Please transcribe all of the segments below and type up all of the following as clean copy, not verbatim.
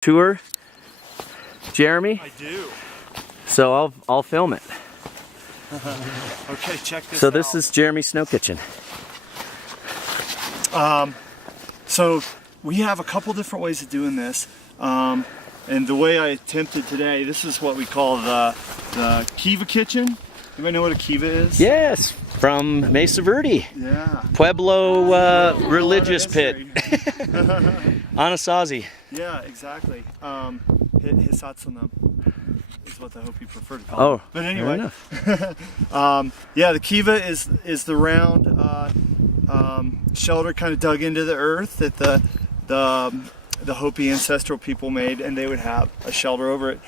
tour, Jeremy? I do. So I'll film it. Okay, check this out. So this is Jeremy's Snow Kitchen. So we have a couple different ways of doing this. And the way I attempted today, this is what we call the Kiva kitchen. Anybody know what a Kiva is? Yes, from Mesa Verde. Yeah. Pueblo religious pit. Anasazi. Yeah, exactly. Hisatsunam is what I hope you prefer to call it. But anyway. Yeah, the Kiva is the round shelter kind of dug into the earth that the Hopi ancestral people made, and they would have a shelter over it.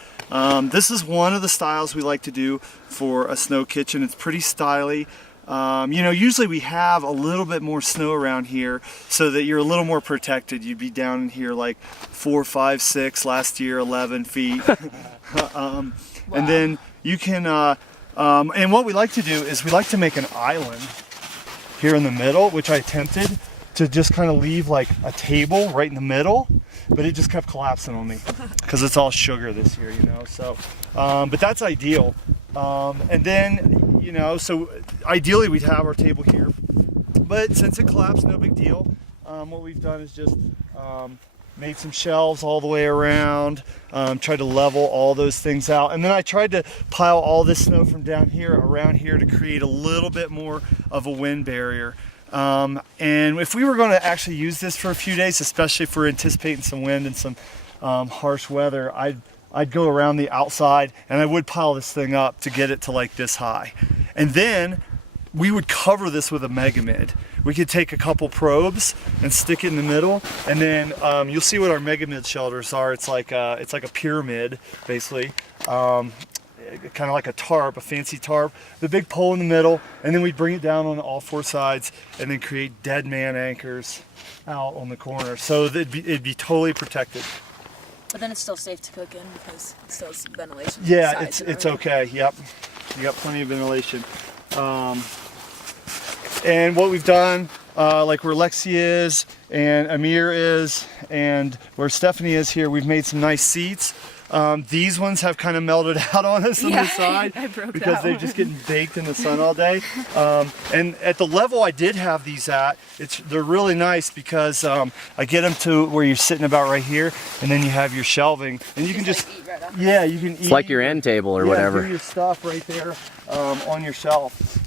This is one of the styles we like to do for a snow kitchen. It's pretty stylish. You know, usually we have a little bit more snow around here so that you're a little more protected. You'd be down in here like 4, 5, 6, last year 11 feet. Wow. And then you can, and what we like to do is we like to make an island here in the middle, which I attempted to just kind of leave like a table right in the middle, but it just kept collapsing on me because it's all sugar this year, you know. So, but that's ideal. And then, you know, so ideally we'd have our table here, but since it collapsed, no big deal. What we've done is just made some shelves all the way around, tried to level all those things out, and then I tried to pile all this snow from down here around here to create a little bit more of a wind barrier. And if we were going to actually use this for a few days, especially if we're anticipating some wind and some harsh weather, I'd go around the outside and I would pile this thing up to get it to like this high. And then we would cover this with a Megamid. We could take a couple probes and stick it in the middle, and then you'll see what our Megamid shelters are. It's like a pyramid, basically. Kind of like a tarp, a fancy tarp, the big pole in the middle, and then we'd bring it down on all 4 sides and then create dead man anchors out on the corner. So it'd be totally protected. But then it's still safe to cook in because it still has ventilation. Yeah, it's okay. Yep, you got plenty of ventilation. And what we've done, like where Lexi is and Amir is and where Stephanie is here, we've made some nice seats. These ones have kind of melted out on us on the side because they're just getting baked in the sun all day. And at the level I did have these at, they're really nice because I get them to where you're sitting about right here, and then you have your shelving, and you can just like eat right off. Yeah, you can eat. It's like your end table or whatever. Do your stuff right there on your shelf.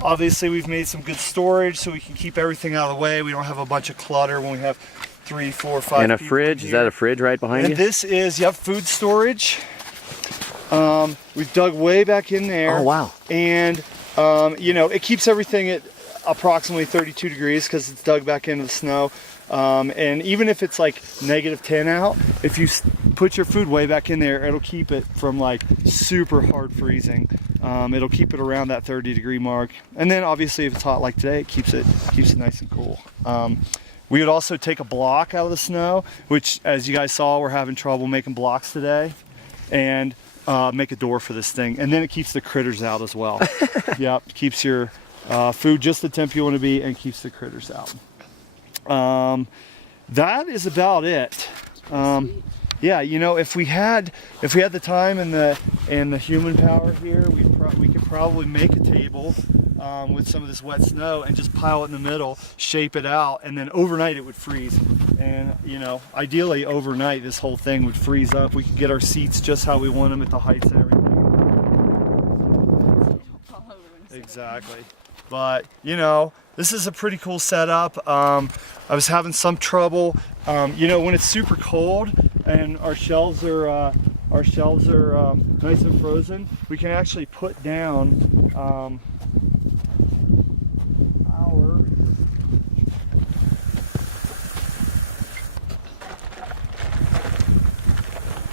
Obviously, we've made some good storage so we can keep everything out of the way. We don't have a bunch of clutter when we have 3, 4, 5 And a fridge. Is that a fridge right behind you? And this is, yep, food storage. We've dug way back in there. Oh, wow. And, you know, it keeps everything at approximately 32 degrees because it's dug back into the snow. And even if it's like -10 out, if you put your food way back in there, it'll keep it from like super hard freezing. It'll keep it around that 30-degree mark. And then obviously if it's hot like today, it keeps it nice and cool. We would also take a block out of the snow, which, as you guys saw, we're having trouble making blocks today, and make a door for this thing. And then it keeps the critters out as well. Yep, keeps your food just the temp you want to be and keeps the critters out. That is about it. Yeah, you know, if we had the time and the human power here, we could probably make a table with some of this wet snow and just pile it in the middle, shape it out, and then overnight it would freeze. And you know, ideally overnight this whole thing would freeze up. We could get our seats just how we want them at the heights and everything. Exactly. But you know, this is a pretty cool setup. I was having some trouble, you know, when it's super cold and our shelves are nice and frozen. We can actually put down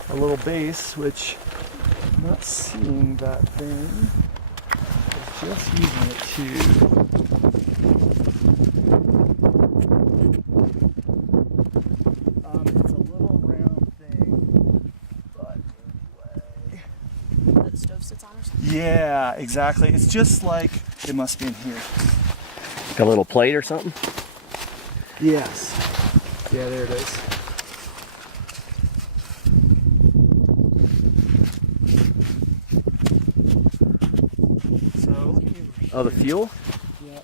a little base, which I'm not seeing that thing. I'm just using it to. It's a little round thing, but anyway. That the stove sits on or something? Yeah, exactly. It's just like, it must be in here. Like a little plate or something? Yes. Yeah, there it is. Oh, the fuel? Yeah.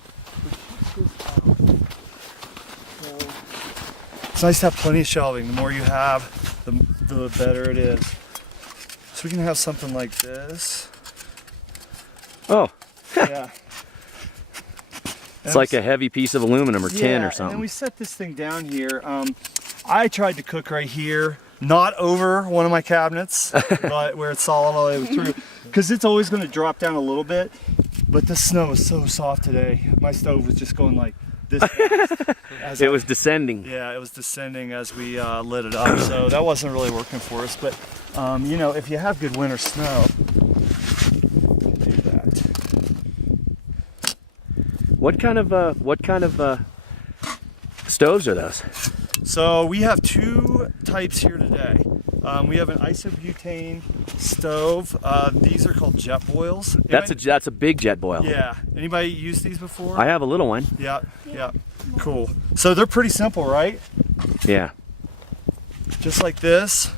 It's nice to have plenty of shelving. The more you have, the better it is. So we can have something like this. Oh, Yeah. it's like a heavy piece of aluminum or tin Yeah, or and then something. we set this thing down here. I tried to cook right here, not over one of my cabinets, but where it's solid all the way through, because it's always going to drop down a little bit. But the snow is so soft today. My stove was just going like this fast. It was descending. Yeah, it was descending as we lit it up, so that wasn't really working for us. But you know, if you have good winter snow, you can do that. What kind of stoves are those? So we have two types here today. We have an isobutane stove. These are called jet boils. That's a big jet boil. Yeah. Anybody used these before? I have a little one. Yeah. Yeah. Cool. So they're pretty simple, right? Yeah. Just like this.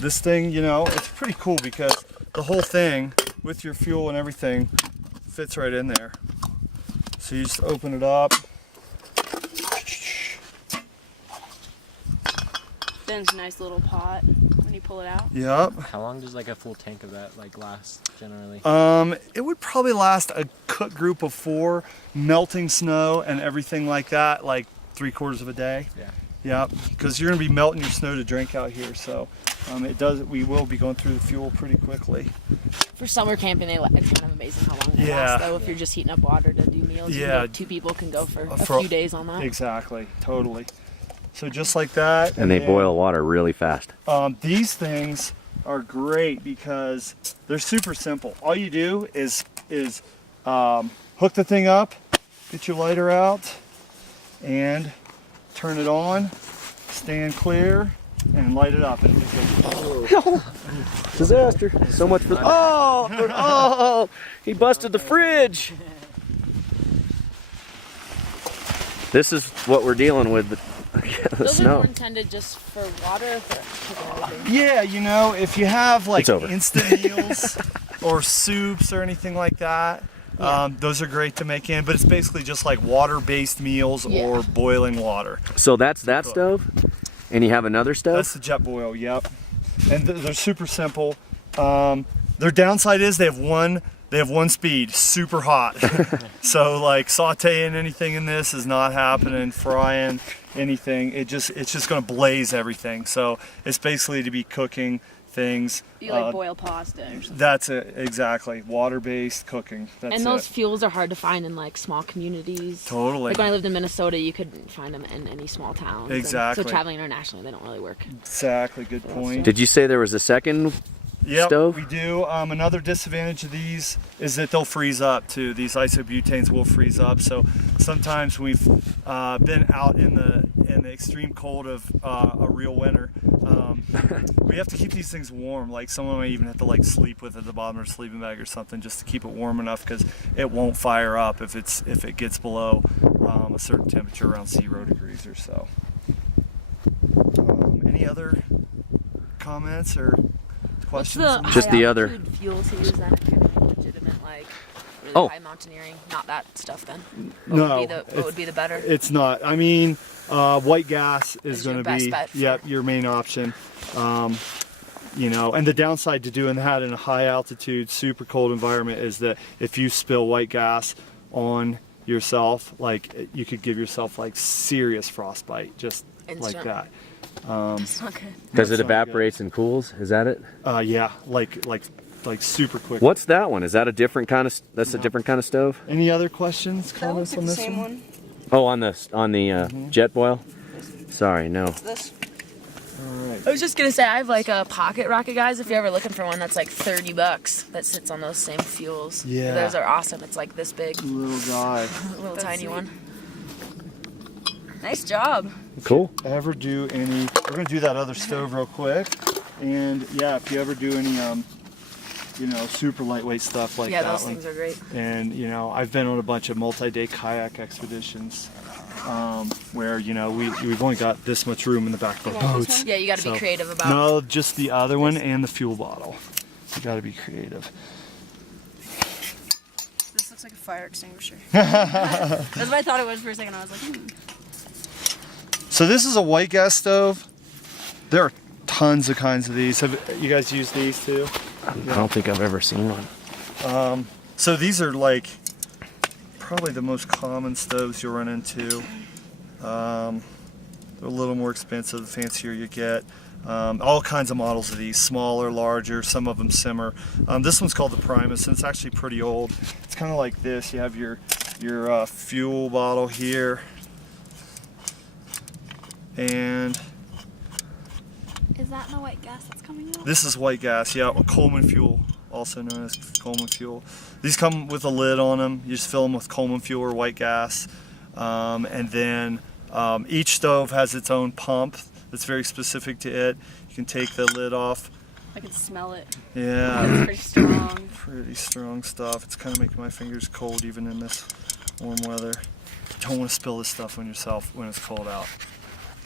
This thing, you know, it's pretty cool because the whole thing with your fuel and everything fits right in there. So you just open it up. Ben's a nice little pot when you pull it out. Yep. How long does like a full tank of that like last generally? It would probably last a cook group of 4, melting snow and everything like that, like 3/4 of a day. Yeah. Yeah, because you're gonna be melting your snow to drink out here, so we will be going through the fuel pretty quickly. For summer camping, it's kind of amazing how long they Yeah. last, though. If you're just heating up water to do meals, you can Yeah. go, 2 people can go for a For- few days on that. Exactly, totally. So just like that. And they then, boil water really fast. These things are great because they're super simple. All you do is hook the thing up, get your lighter out, and turn it on, stand clear, and light it up. And it goes, Disaster. So much for oh, he busted the fridge. This is what we're dealing with, the Those are snow. more intended just for water or for cooking everything. yeah, you know, if you have like It's over. instant meals or soups or anything like that, those are great to make in. But it's basically just like water-based meals Yeah. or boiling water. So that's that stove? And you have another stove? That's the jet boil, yep. And they're super simple. Their downside is they have one speed, super hot. So like sauteing anything in this is not happening, frying anything. It's just gonna blaze everything. So it's basically to be cooking things. You like boil pasta or something. That's it, exactly. Water-based cooking. That's And those it. fuels are hard to find in like small communities. Totally. Like when I lived in Minnesota, you couldn't find them in any small towns. And Exactly. so traveling internationally, they don't really work. Exactly, good point. Did you say there was a second? Yep, stove? we do. Another disadvantage of these is that they'll freeze up too. These isobutanes will freeze up. So sometimes we've been out in the extreme cold of a real winter. We have to keep these things warm. Like someone may even have to like sleep with it at the bottom of their sleeping bag or something just to keep it warm enough because it won't fire up if it gets below a certain temperature around 0 degrees or so. Any other comments or What's questions? the Just the high other- altitude fuel to use then? If you're doing legitimate like really Oh. high mountaineering, not that stuff then. No, What would be the better? It's not. I mean, white gas is Is your going to best be bet for- your main option. You know, and the downside to doing that in a high altitude, super cold environment is that if you spill white gas on yourself, like you could give yourself like serious frostbite, just like Instant. that. It's not good. Because it That's not evaporates and cools? Is that it? Yeah, like super quick. What's that one? Is that a different kind of? That's a different kind of stove? Any other questions, That comments looks like on the this same one? one. Oh, on the jet boil. Sorry, no. This. All right. I was just gonna say I have like a pocket rocket, guys. If you're ever looking for one, that's like $30 that sits on those same fuels. Yeah. Those are awesome. It's like this big, Little guy. little That's tiny neat. one. Nice job. Cool. Ever do any, we're gonna do that other stove real quick, and yeah, if you ever do any you know, super lightweight stuff like Yeah, that those one. things are great. And you know, I've been on a bunch of multi-day kayak expeditions where you know we've only got this much room in the back of our boats. Yeah, you got to So- be creative about. No, just the other one and the fuel bottle. You got to be creative. looks like a fire extinguisher. That's what I thought it was for a second. I was like, So this is a white gas stove. There are tons of kinds of these. Have you guys used these too? I don't think I've ever seen one. So these are like probably the most common stoves you'll run into. They're a little more expensive the fancier you get. All kinds of models of these, smaller, larger, some of them simmer. This one's called the Primus, and it's actually pretty old. It's kind of like this. You have your fuel bottle here, and Is that the white gas that's coming out? this is white gas, yeah, Coleman fuel, also known as Coleman fuel. These come with a lid on them. You just fill them with Coleman fuel or white gas, and then each stove has its own pump that's very specific to it. You can take the lid off. I can smell it. Yeah, It's pretty strong. pretty strong stuff. It's kind of making my fingers cold even in this warm weather. Don't want to spill this stuff on yourself when it's cold out.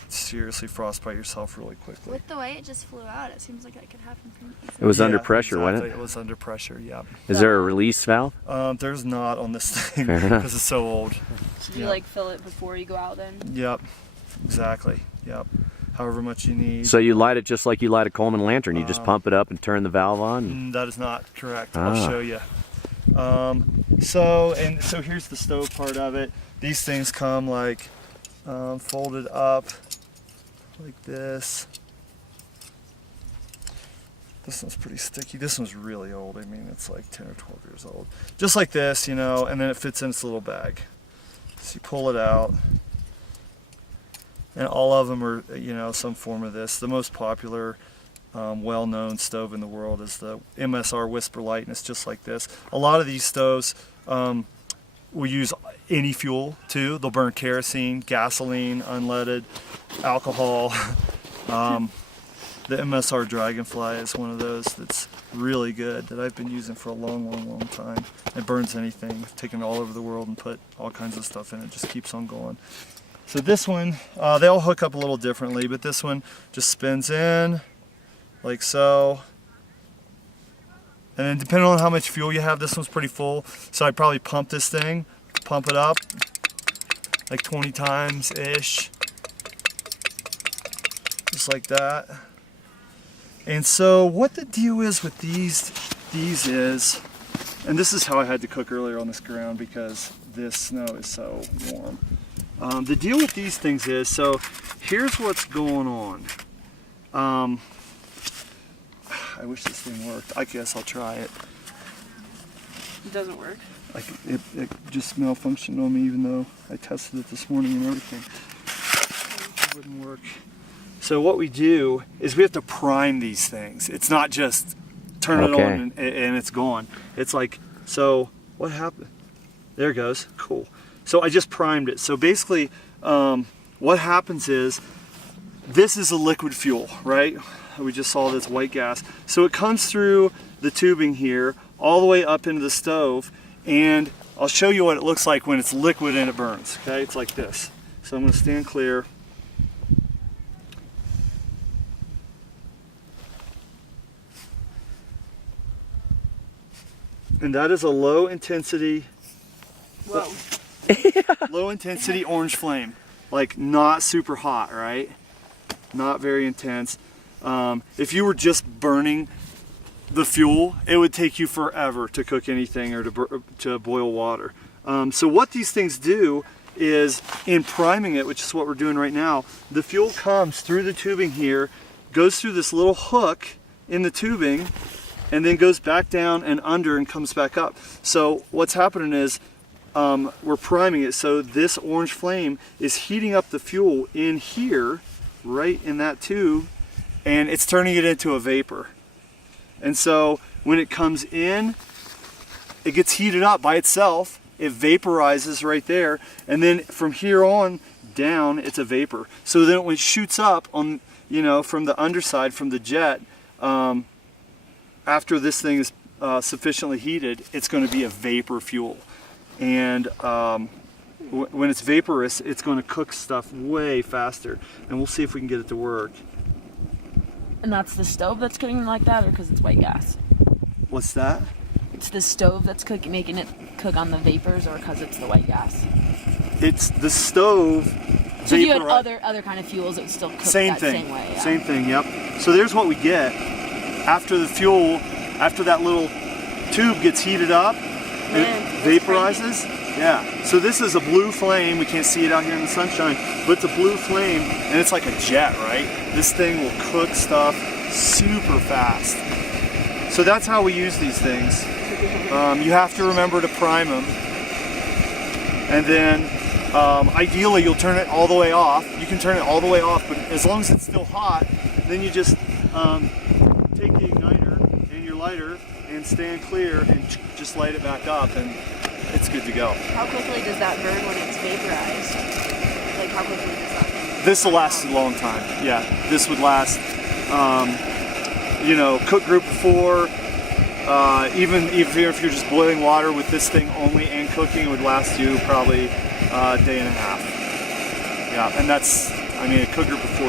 Seriously frostbite yourself really quickly. With the way it just flew out, it seems like it could happen pretty easily. It was under Yeah, pressure, wasn't exactly. it? It was under pressure, yeah. Is there a release valve? There's not on this thing Fair enough. because it's so old. Should you Yeah. like fill it before you go out then? Yep, exactly, yep. However much you need. So you light it just like you light a Coleman lantern. You just pump it up and turn the valve on. That is not correct. Ah. I'll show you. So here's the stove part of it. These things come like folded up like this. This one's pretty sticky. This one's really old. I mean, it's like 10 or 12 years old. Just like this, you know, and then it fits in its little bag. So you pull it out. And all of them are, you know, some form of this. The most popular, well-known stove in the world is the MSR Whisper Light, and it's just like this. A lot of these stoves will use any fuel too. They'll burn kerosene, gasoline, unleaded, alcohol. The MSR Dragonfly is one of those that's really good that I've been using for a long, long, long time. It burns anything. I've taken it all over the world and put all kinds of stuff in it. Just keeps on going. So this one, they all hook up a little differently, but this one just spins in like so. And then depending on how much fuel you have, this one's pretty full. So I'd probably pump this thing, pump it up like 20 times-ish. Just like that. And so what the deal is with these is, and this is how I had to cook earlier on this ground because this snow is so warm. The deal with these things is, so here's what's going on. I wish this thing worked. I guess I'll try it. It doesn't work. Like it just malfunctioned on me even though I tested it this morning and everything. It wouldn't work. So what we do is we have to prime these things. It's not just turn it on and it's gone. It's like, so what happened? There it goes, cool. So I just primed it. So basically what happens is this is a liquid fuel, right? We just saw this white gas. So it comes through the tubing here all the way up into the stove, and I'll show you what it looks like when it's liquid and it burns, okay? It's like this. So I'm gonna stand clear. And that is a low intensity, Whoa. low intensity orange flame. Like not super hot, right? Not very intense. If you were just burning the fuel, it would take you forever to cook anything or to boil water. So what these things do is, in priming it, which is what we're doing right now, the fuel comes through the tubing here, goes through this little hook in the tubing, and then goes back down and under and comes back up. So what's happening is we're priming it, so this orange flame is heating up the fuel in here, right in that tube, and it's turning it into a vapor. And so when it comes in, it gets heated up by itself, it vaporizes right there, and then from here on down, it's a vapor. So then when it shoots up on, you know, from the underside, from the jet, after this thing is sufficiently heated, it's going to be a vapor fuel. And when it's vaporous, it's going to cook stuff way faster. And we'll see if we can get it to work. And that's the stove that's cooking like that, or because it's white gas? What's that? It's the stove that's cooking, making it cook on the vapors or because it's the white gas? It's the stove. So if you had vapori- other kind of fuels, it would still cook Same that thing. same way. Yeah. Same thing. Yep. So there's what we get after the fuel, after that little tube gets heated up, Man, it that's vaporizes. Yeah. So this is a blue flame. We can't see it out here in the sunshine, but it's a blue flame, and it's like a jet, right? This thing will cook stuff super fast. So that's how we use these things. You have to remember to prime them, and then ideally you'll turn it all the way off. You can turn it all the way off, but as long as it's still hot, then you just take the igniter and your lighter and stand clear and just light it back up, and it's good to go. How quickly does that burn when it's vaporized? Like how quickly does that? This will last a long time. Yeah, this would last. Cook group of 4. Even if you're just boiling water with this thing only and cooking, it would last you probably a day and a half. Yeah, and that's, a cook group of 4.